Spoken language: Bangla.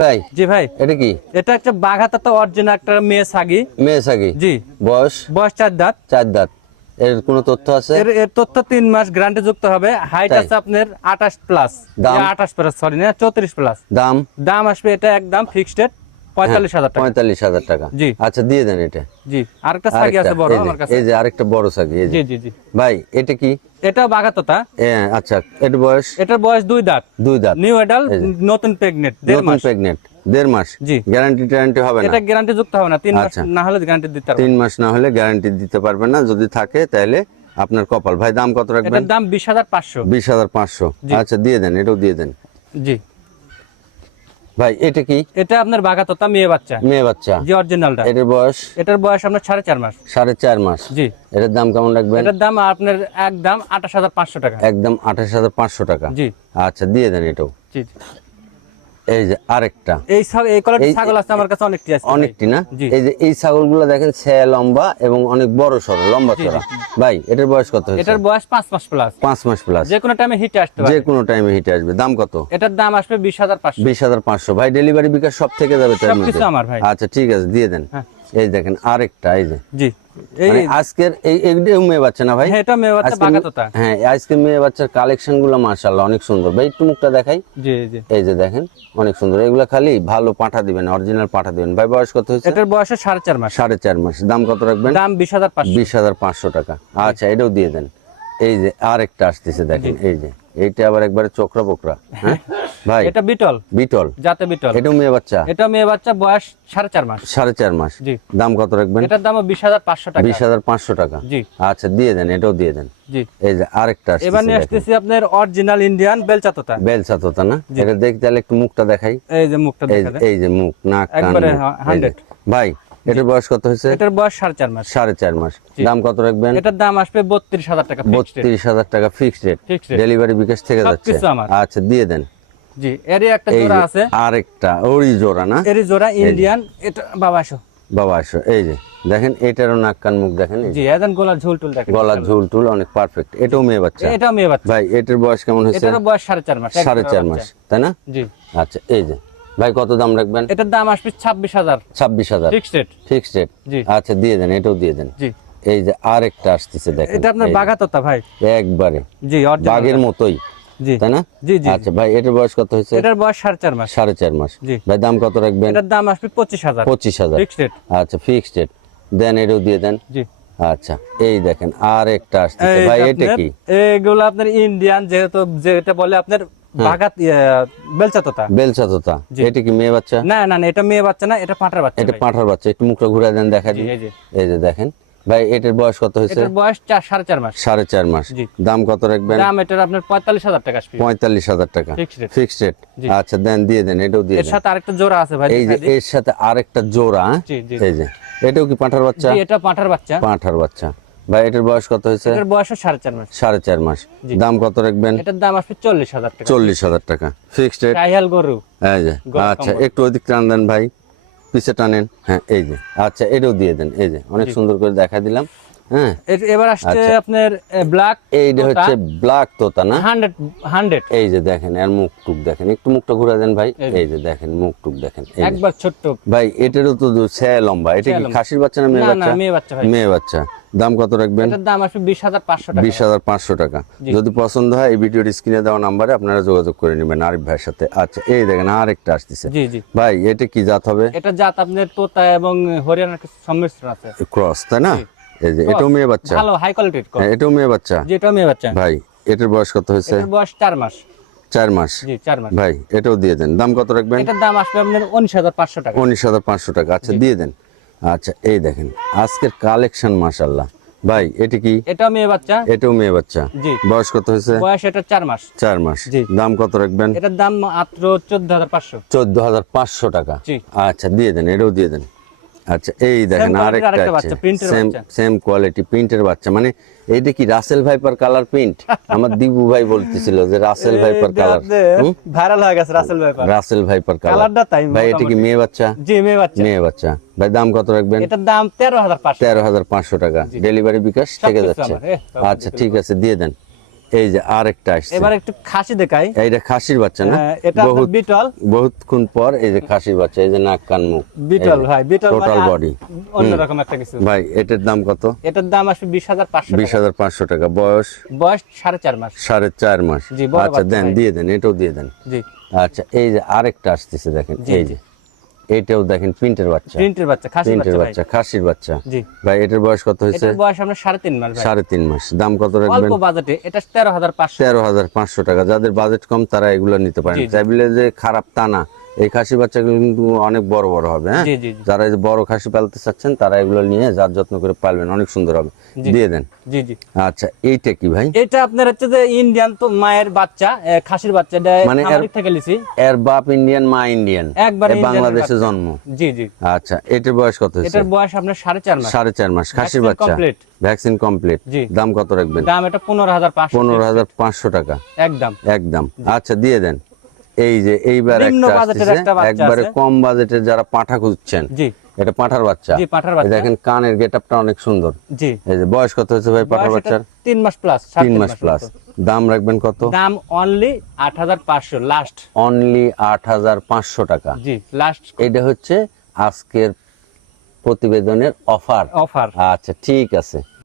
ভাই জি ভাই। এটা কি? এটা একটা বাঘাতা তো অরিজিনাল একটা মেয়ে সাগি। মেয়ে সাগি? জি। বয়স? বয়স চার দাঁত। চার দাঁত। এর কোন তথ্য আছে? এর এর তথ্য তিন মাস গ্যারান্টি যুক্ত হবে। হাইট আছে আপনার আঠাশ প্লাস দাম? আঠাশ প্লাস সরি না চৌত্রিশ প্লাস দাম? দাম আসবে এটা একদম ফিক্সড পঁয়তাল্লিশ হাজার টাকা। পঁয়তাল্লিশ হাজার টাকা। জি। আচ্ছা দিয়ে দেন এটা। জি আরেকটা সাগি আছে বড় আমার কাছে। এই যে আরেকটা বড় সাকি জি জি জি। ভাই এটা কি? এটা বাঘাততা। এ, আচ্ছা এটা বয়স? এটার বয়স দুই দাঁত। দুই দাঁত। নিউ এডাল নতুন প্রেগনেন্ট নতুন প্রেগনেন্ট দেড় মাস। জি। গ্যারান্টি ট্যারান্টি হবে না। এটা গ্যারান্টি যুক্ত হবে না। তিন মাস। না হলে গ্যারান্টি দিতে পারব তিন মাস না হলে গ্যারান্টি দিতে পারবেন না। যদি থাকে তাহলে আপনার কপাল। ভাই দাম কত রাখবেন? এটার দাম বিশ হাজার পাঁচশো। বিশ হাজার পাঁচশো। আচ্ছা দিয়ে দেন এটাও দিয়ে দেন। জি। ভাই এটা কি? এটা আপনার বাঘাততা মেয়ে বাচ্চা। মেয়ে বাচ্চা। জি অরিজিনালটা এটার বয়স? এটার বয়স আপনার সাড়ে চার মাস। সাড়ে চার মাস। জি। এটার দাম কেমন রাখবেন? এটার দাম আপনার একদম আঠাশ হাজার পাঁচশো টাকা। একদম আঠাশ হাজার পাঁচশো টাকা। জি। আচ্ছা দিয়ে দেন এটাও। জি জি। এই যে আরেকটা। এই এই ছাগল আছে আমার কাছে অনেকটি আছে। অনেকটি না? এই যে এই ছাগলগুলো দেখেন সে লম্বা এবং অনেক বড় সরো লম্বা চড়া ভাই এটার বয়স কত হয়েছে? এটার বয়স পাঁচ মাস প্লাস পাঁচ মাস প্লাস যে কোনো টাইমে হিটে আসতে যে কোনো টাইমে হিটে আসবে। দাম কত? এটার দাম আসবে বিশ হাজার পাঁচশো। বিশ হাজার পাঁচশো। ভাই ডেলিভারি বিকাশ সব থেকে যাবে তার মধ্যে? সব কিছু আমার ভাই। আচ্ছা ঠিক আছে দিয়ে দেন। হ্যাঁ। এই দেখেন আরেকটা এই যে। জি। এই মানে আজকের এই মেয়ে বাচ্চা না ভাই? হ্যাঁ, এটা মেয়ে বাচ্চা আজকে- হ্যাঁ আজকে মেয়ে বাচ্চার কালেকশনগুলো অনেক সুন্দর। ভাই একটু মুখটা দেখাই। জি জি। এই যে দেখেন অনেক সুন্দর। এগুলা খালি ভালো পাঠা দিবেন অরিজিনাল পাঠা দিবেন। ভাই বয়স কত হয়েছে? এটার বয়স মাস। সাড়ে চার মাস। দাম কত রাখবেন? দাম টাকা। আচ্ছা এটাও দিয়ে দেন। এই যে আরেকটা আসতেছে দেখেন এই যে। এইটা আবার একবারে চোখরা পোকরা হ্যাঁ? ভাই এটা বিটল। বিটল। জাতে বিটল। এটাও মেয়ে বাচ্চা? এটা মেয়ে বাচ্চা বয়স সাড়ে চার মাস। সাড়ে চার মাস। জি। দাম কত রাখবেন? এটার দাম বিশ হাজার পাঁচশো টাকা। বিশ হাজার পাঁচশো টাকা। জি। আচ্ছা দিয়ে দেন এটাও দিয়ে দেন। জি। এই যে আরেকটা এবার নিয়ে আসতেছে আসতেছি আপনার অরিজিনাল ইন্ডিয়ান বেলচাতোতা। বেলচা না? এটা দেখতে তাহলে একটু মুখটা দেখাই। এই যে মুখটা এই এই যে মুখ নাক কান একবারে মুখ, হা- এই যে। 100 ভাই এটার বয়স কত হয়েছে? এটার বয়স সাড়ে চার মাস। সাড়ে চার মাস। দাম কত রাখবেন? এটার দাম আসবে বত্রিশ হাজার টাকা বত্রিশ হাজার টাকা ফিক্সড রেট ডেলিভারি বিকাশ থেকে যাচ্ছে। আচ্ছা দিয়ে দেন। জি এরই একটা জোড়া আছে। আরেকটা ওরি জোড়া না? এরই জোড়া ইন্ডিয়ান এটা বাবা আসো। বাবা আসো এই যে দেখেন এটারও নাক কান মুখ দেখেন জি গোলার ঝুল টুল দেখেন। গলা ঝুল টুল অনেক পারফেক্ট এটাও মেয়ে বাচ্চা। এটা মেয়ে বাচ্চা। ভাই এটার বয়স কেমন হয়েছে? এটারও বয়স সাড়ে চার মাস সাড়ে চার মাস তাই না? জি। আচ্ছা এই যে ভাই কত দাম রাখবেন? এটার দাম আসবে ছাব্বিশ হাজার। ছাব্বিশ হাজার। ফিক্সড রেট ফিক্সড রেট জি। আচ্ছা দিয়ে দেন এটাও দিয়ে দেন। জি। এই যে আরেকটা আসতেছে দেখেন। এটা আপনার বাগাততা ভাই। একবারে। জি বাঘের মতোই। তাই না? জি জি। আচ্ছা ভাই এটার বয়স কত হয়েছে? এটার বয়স সাড়ে চার মাস। সাড়ে চার মাস। জি। ভাই দাম কত রাখবেন? এটার দাম আসবে পঁচিশ হাজার। পঁচিশ হাজার। ফিক্সড রেট আচ্ছা ফিক্সড রেট দেন এটাও দিয়ে দেন। জি। আচ্ছা এই দেখেন আর একটা আসতেছে। এই ভাই এটা কি? এগুলো আপনার ইন্ডিয়ান যেহেতু যেটা বলে আপনার বাগাত বেলচাতোতা। বেলচা তোতা জি। এটা কি মেয়ে বাচ্চা? না না এটা মেয়ে বাচ্চা না এটা পাঁঠার বাচ্চা এটা পাঁঠার বাচ্চা একটু মুখটা ঘুরে দেন দেখা দিন এই যে দেখেন ভাই এটার বয়স কত হয়েছে? এটার বয়স চার সাড়ে চার মাস। সাড়ে চার মাস। দাম কত রাখবেন? দাম এটার আপনার পঁয়তাল্লিশ হাজার টাকা আসবে। পঁয়তাল্লিশ হাজার টাকা। Fixed ফিক্সড রেট আচ্ছা দেন দিয়ে দেন এটাও দিয়ে এর সাথে আরেকটা জোড়া আছে ভাই এই যে এর সাথে আরেকটা জোড়া এই যে এটাও কি পাঁঠার বাচ্চা? এটা পাঁঠার বাচ্চা। পাঁঠার বাচ্চা। ভাই এটার বয়স কত হয়েছে? এটার বয়স সাড়ে চার মাস। সাড়ে চার মাস। দাম কত রাখবেন? এটার দাম আসবে চল্লিশ হাজার টাকা। চল্লিশ হাজার টাকা। ফিক্সড রেট গরু। এই যে আচ্ছা একটু ওদিক টান দেন ভাই। পিছে টানেন। হ্যাঁ এই যে। আচ্ছা এটাও দিয়ে দেন। এই যে অনেক সুন্দর করে দেখা দিলাম। হ্যাঁ। এবার আসছে আচ্ছা। আপনার ব্ল্যাক এইটা হচ্ছে ব্ল্যাক তোতা না? Hundred hundred. এই যে দেখেন এর মুখ টুক দেখেন। একটু মুখটা ঘুরে দেন ভাই। এই যে। দেখেন মুখ টুক দেখেন। একবার ছোট্ট। ভাই এটারও তো লম্বা। এটা কি খাসির বাচ্চা না বাচ্চা? মেয়ে বাচ্চা মেয়ে বাচ্চা। দাম কত রাখবেন? এটার দাম আসবে বিশ হাজার পাঁচশো টাকা। বিশ হাজার পাঁচশো টাকা। যদি পছন্দ হয় এই ভিডিওর স্ক্রিনে দেওয়া নাম্বারে আপনারা যোগাযোগ করে নেবেন আরিফ ভাইয়ের সাথে। আচ্ছা এই দেখেন আর একটা আসতেছে। জি জি। ভাই এটা কি জাত হবে? এটা জাত আপনার তোতা এবং হরিয়ানার সংমিশ্রণ আছে। ক্রস তাই না? এই যে এটাও মেয়ে বাচ্চা। ভালো হাই কোয়ালিটির হ্যাঁ এটাও মেয়ে বাচ্চা। যেটা মেয়ে বাচ্চা। ভাই এটার বয়স কত হয়েছে? বয়স চার মাস। চার মাস। ভাই এটাও দিয়ে দেন। দাম কত রাখবেন? এটার দাম আসবে আপনার উনিশ হাজার পাঁচশো টাকা। উনিশ হাজার পাঁচশো টাকা। আচ্ছা দিয়ে দেন। আচ্ছা এই দেখেন আজকের কালেকশন মাশাল্লাহ ভাই এটা কি? এটাও মেয়ে বাচ্চা। এটাও মেয়ে বাচ্চা। জি। বয়স কত হয়েছে? বয়স এটা চার মাস। চার মাস। জি। দাম কত রাখবেন? এটার দাম মাত্র চোদ্দ হাজার পাঁচশো। চোদ্দ হাজার পাঁচশো টাকা। জি। আচ্ছা দিয়ে দেন এটাও দিয়ে দেন। আচ্ছা এই দেখেন আরেকটা আছে। সেম সেম কোয়ালিটি প্রিন্টের বাচ্চা। মানে এইটা কি রাসেল ভাইপার কালার প্রিন্ট আমার দিবু ভাই বলতেছিল যে রাসেল ভাইপার কালার ভাইরাল হয়ে গেছে রাসেল ভাই রাসেল ভাইপার কালার ভাই এটা কি মেয়ে বাচ্চা? জি মেয়ে বাচ্চা। মেয়ে বাচ্চা। ভাই দাম কত রাখবেন? এটার দাম তেরো হাজার পাঁচশো। তেরো হাজার পাঁচশো টাকা। ডেলিভারি বিকাশ থেকে যাচ্ছে। বাবা, আচ্ছা ঠিক আছে দিয়ে দেন। এই যে আরেকটা আসছে। এবার একটু খাসি দেখাই। এইটা খাসির বাচ্চা না? হ্যাঁ, এটা বহুত বিটল। বহুতক্ষণ পর এই যে খাসির বাচ্চা এই যে নাক কান মুখ। বিটল ভাই বিটল টোটাল মানে বডি অন্যরকম একটা কিছু। ভাই এটার দাম কত? এটার দাম আসবে বিশ হাজার পাঁচশো বিশ হাজার পাঁচশো টাকা। বয়স? বয়স সাড়ে চার মাস। সাড়ে চার মাস। জি, আচ্ছা দেন দিয়ে দেন এটাও দিয়ে দেন। জি। আচ্ছা এই যে আরেকটা আসতেছে দেখেন এই যে। এইটাও দেখেন প্রিন্টের বাচ্চা। প্রিন্টের বাচ্চা খাসির প্রিন্টের বাচ্চা খাসির বাচ্চা। জি। ভাই এটার বয়স কত হয়েছে? এটার বয়স আমরা সাড়ে তিন মাস ভাই। সাড়ে তিন মাস। দাম কত রাখবেন? অল্প বাজেটে এটা তেরো হাজার পাঁচশো। তেরো হাজার পাঁচশো টাকা। যাদের বাজেট কম তারা এগুলো নিতে পারেন। চাইলে যে খারাপ তা না। এই খাসি বাচ্চাগুলো কিন্তু অনেক বড় বড় হবে হ্যাঁ? যারা এই বড় খাসি পালতে চাচ্ছেন তারা এগুলো নিয়ে যার যত্ন করে পালবেন অনেক সুন্দর হবে। দিয়ে দেন। জি জি। আচ্ছা এইটা কি ভাই? এটা আপনার হচ্ছে যে ইন্ডিয়ান তো মায়ের বাচ্চা খাসির বাচ্চা মানে থেকে লিছি? এর বাপ ইন্ডিয়ান মা ইন্ডিয়ান একবারে বাংলাদেশে জন্ম। জি জি। আচ্ছা এটার বয়স কত হয়েছে? এটার বয়স আপনার সাড়ে চার মাস। সাড়ে চার মাস। খাসির বাচ্চা? ভ্যাকসিন কমপ্লিট দাম কত রাখবেন? দাম এটা পনেরো হাজার পাঁচশো। পনেরো হাজার পাঁচশো টাকা। একদম। একদম। আচ্ছা দিয়ে দেন। এই যে এইবার একটা একবারে কম বাজেটের যারা পাঠা খুঁজছেন জি। এটা পাঠার বাচ্চা। জি পাঠার বাচ্চা। দেখেন কানের গেটআপটা অনেক সুন্দর। জি। এই যে বয়স কত হয়েছে ভাই পাঠার বাচ্চার? তিন মাস প্লাস তিন মাস প্লাস দাম রাখবেন কত? দাম অনলি আট হাজার পাঁচশো লাস্ট অনলি আট হাজার পাঁচশো টাকা। জি লাস্ট এটা হচ্ছে আজকের প্রতিবেদনের অফার অফার আচ্ছা ঠিক আছে।